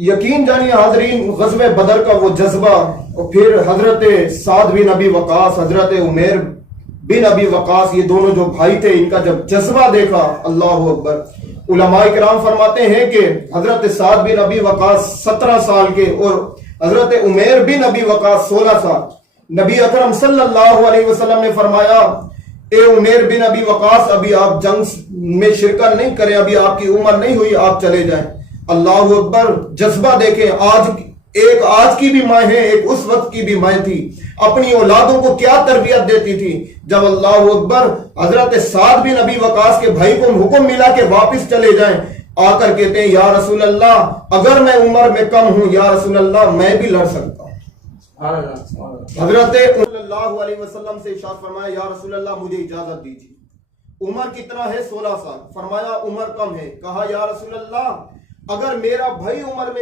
यकीन जानिए हाजरीन, गज़वे बदर का वो जज्बा और फिर हजरत साद बिन अबी वकास, हजरत उमैर बिन अबी वकास, ये दोनों जो भाई थे, इनका जब जज्बा देखा, अल्लाह अकबर। उलमाए किराम फरमाते हैं कि हजरत साद बिन अबी वकास 17 साल के और हजरत उमैर बिन अबी वकास 16 साल। नबी अकरम सल्लल्लाहु अलैहि वसल्लम ने फरमाया, ए उमैर बिन अबी वकास, अभी आप जंग में शिरकत नहीं करें, अभी आपकी उम्र नहीं हुई, आप चले जाएं। अल्लाह अकबर, जज्बा देखें। आज की भी माँ है, एक उस वक्त की भी माँ थी, अपनी औलादों को क्या तरबियत देती थी। जब अल्लाह अकबर हजरत साद बिन अबी वकास के भाई को हुक्म मिला कि वापस चले जाएं, आकर कहते हैं, या रसूल अल्लाह, अगर मैं उम्र में कम हूं, या रसूल अल्लाह, मैं भी लड़ सकता हूं। हजरत सल्लल्लाहु अलैहि वसल्लम से इरशाद फरमाया, या रसूल अल्लाह, मुझे इजाजत दीजिए। उम्र कितना है? 16 साल। फरमाया उम्र कम है। कहा, या रसूल अल्लाह, अगर मेरा भाई उम्र में